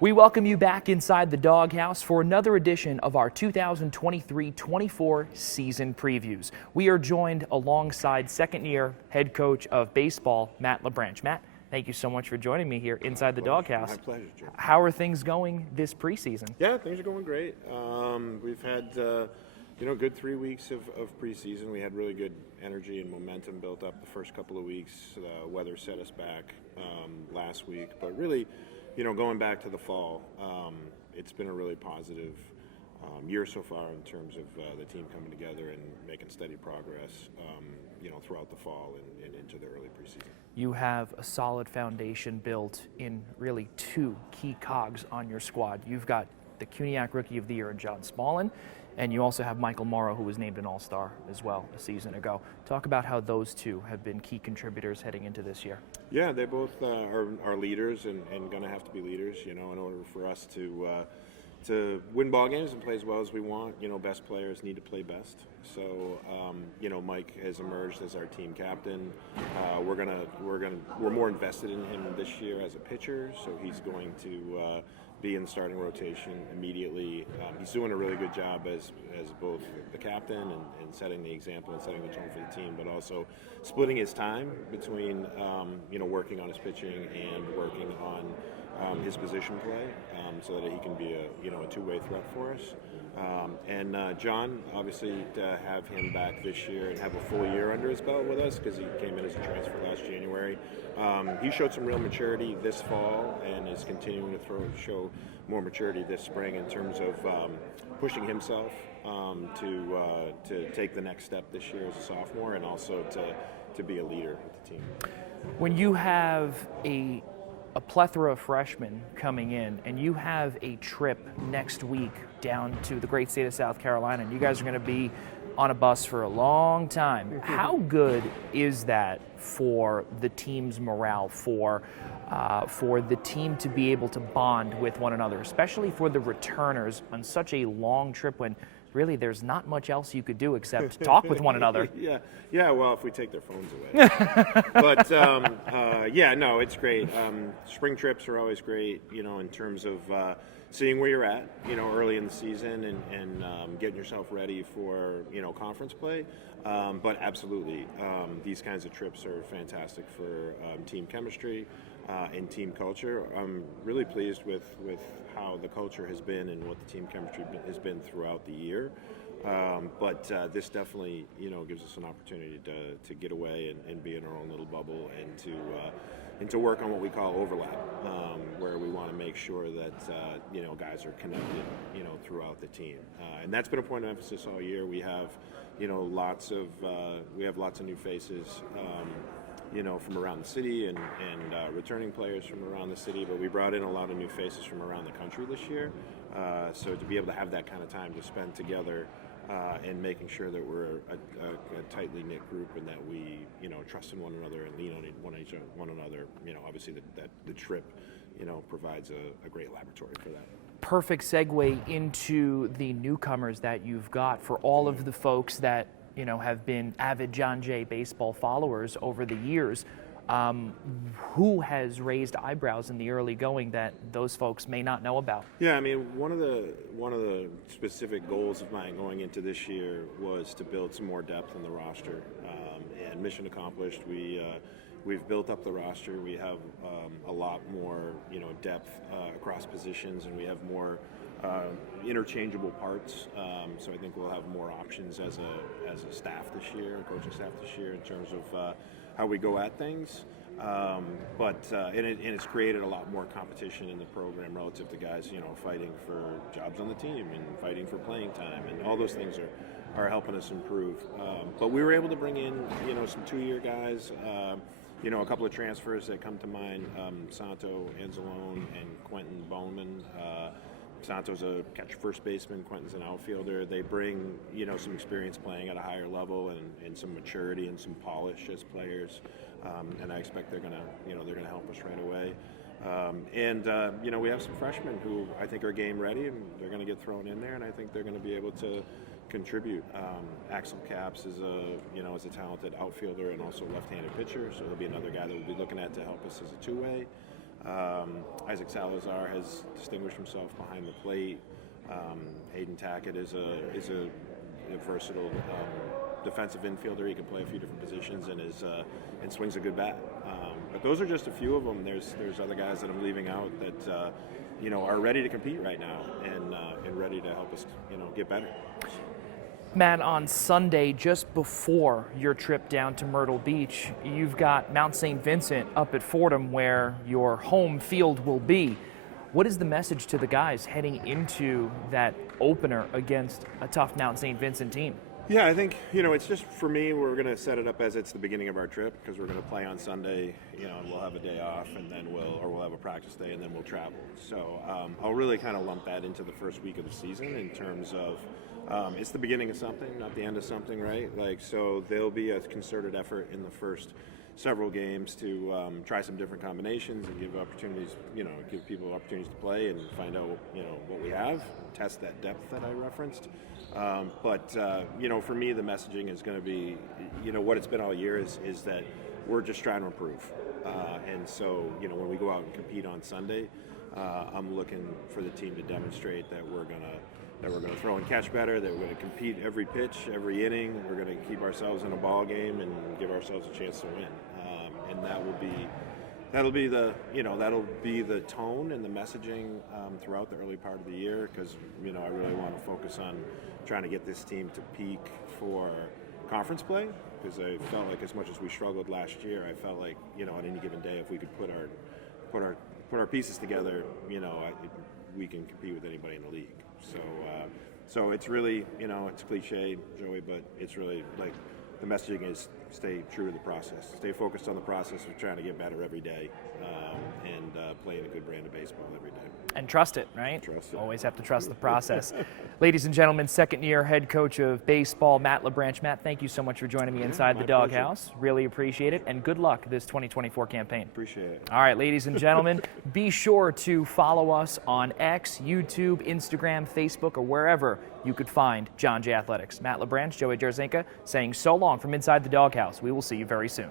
We welcome you back inside the Doghouse for another edition of our 2023-24 season previews. We are joined alongside second-year head coach of baseball, Matt LaBranche. Matt, thank you so much for joining me here inside the Doghouse. My pleasure, Joe. How are things going this preseason? Yeah, things are going great. We've had good 3 weeks of preseason. We had really good energy and momentum built up the first couple of weeks. Weather set us back last week, but really, going back to the fall, it's been a really positive year so far in terms of the team coming together and making steady progress, throughout the fall and into the early preseason. You have a solid foundation built in really two key cogs on your squad. You've got the CUNYAC Rookie of the Year in John Smallin, and you also have Michael Morrow, who was named an All-Star as well a season ago. Talk about how those two have been key contributors heading into this year. Yeah, they both are leaders and going to have to be leaders, in order for us to win ball games and play as well as we want. Best players need to play best. So, Mike has emerged as our team captain. We're more invested in him this year as a pitcher, so he's going to be in the starting rotation immediately. He's doing a really good job as both the captain and setting the example and setting the tone for the team, but also splitting his time between working on his pitching and working on his position play, so that he can be a two-way threat for us. And John, obviously, to have him back this year and have a full year under his belt with us, because he came in as a transfer last January. He showed some real maturity this fall and is continuing to show more maturity this spring in terms of pushing himself to take the next step this year as a sophomore, and also to be a leader with the team. When you have a plethora of freshmen coming in, and you have a trip next week down to the great state of South Carolina, and you guys are going to be on a bus for a long time. How good is that for the team's morale, for the team to be able to bond with one another, especially for the returners on such a long trip when really there's not much else you could do except talk with one another? Yeah. Well, if we take their phones away. But it's great. Spring trips are always great, in terms of seeing where you're at, early in the season and getting yourself ready for, conference play. But absolutely, these kinds of trips are fantastic for team chemistry and team culture. I'm really pleased with how the culture has been and what the team chemistry has been throughout the year. But this definitely, gives us an opportunity to get away and be in our own little bubble and to work on what we call overlap, where we want to make sure that guys are connected, throughout the team. And that's been a point of emphasis all year. We have, lots of new faces, from around the city and returning players from around the city, but we brought in a lot of new faces from around the country this year. So to be able to have that kind of time to spend together and making sure that we're a tightly knit group and that we, trust in one another and lean on one another, obviously the trip, provides a great laboratory for that. Perfect segue into the newcomers that you've got for all of the folks that have been avid John Jay baseball followers over the years. Who has raised eyebrows in the early going that those folks may not know about? Yeah, I mean, one of the specific goals of mine going into this year was to build some more depth in the roster, and mission accomplished. We've built up the roster. We have a lot more depth across positions, and we have more interchangeable parts. So I think we'll have more options as a staff this year, a coaching staff this year, in terms of how we go at things. But it's created a lot more competition in the program relative to guys, fighting for jobs on the team and fighting for playing time, and all those things are helping us improve. But we were able to bring in, some 2-year guys. A couple of transfers that come to mind, Santo Anzalone and Quentin Bowman. Santo's a catch first baseman, Quentin's an outfielder. They bring, some experience playing at a higher level and some maturity and some polish as players. And I expect they're gonna help us right away. We have some freshmen who I think are game ready, and they're gonna get thrown in there, and I think they're gonna be able to contribute. Axel Capps is a talented outfielder and also left-handed pitcher, so he'll be another guy that we'll be looking at to help us as a two-way. Isaac Salazar has distinguished himself behind the plate. Hayden Tackett is a versatile defensive infielder. He can play a few different positions and swings a good bat. But those are just a few of them. There's other guys that I'm leaving out that are ready to compete right now and ready to help us get better. Matt, on Sunday, just before your trip down to Myrtle Beach, you've got Mount Saint Vincent up at Fordham, where your home field will be. What is the message to the guys heading into that opener against a tough Mount Saint Vincent team? Yeah, I think, it's just, for me, we're going to set it up as it's the beginning of our trip, because we're going to play on Sunday, and we'll have a day off, and then we'll have a practice day, and then we'll travel. So I'll really kind of lump that into the first week of the season in terms of it's the beginning of something, not the end of something, right? So there'll be a concerted effort in the first several games to try some different combinations and give opportunities, give people opportunities to play and find out, what we have, test that depth that I referenced. But for me, the messaging is going to be, what it's been all year is that we're just trying to improve. And so, when we go out and compete on Sunday, I'm looking for the team to demonstrate that we're going to throw and catch better, that we're going to compete every pitch, every inning. We're going to keep ourselves in a ball game and give ourselves a chance to win. And that'll be the tone and the messaging throughout the early part of the year, because I really want to focus on trying to get this team to peak for conference play, because I felt like as much as we struggled last year, I felt like on any given day, if we could put our pieces together, we can compete with anybody in the league. So it's really, it's cliche, Joey, but it's really like the messaging is stay true to the process. Stay focused on the process of trying to get better every day and playing a good brand of baseball every day. And trust it, right? Trust it. Always have to trust the process. Ladies and gentlemen, second-year head coach of baseball, Matt LaBranche. Matt, thank you so much for joining me inside the Doghouse. Really appreciate it, and good luck this 2024 campaign. Appreciate it. All right, ladies and gentlemen, be sure to follow us on X, YouTube, Instagram, Facebook, or wherever you could find John Jay Athletics. Matt LaBranche, Joey Jarzynka, saying so long from inside the Doghouse. We will see you very soon.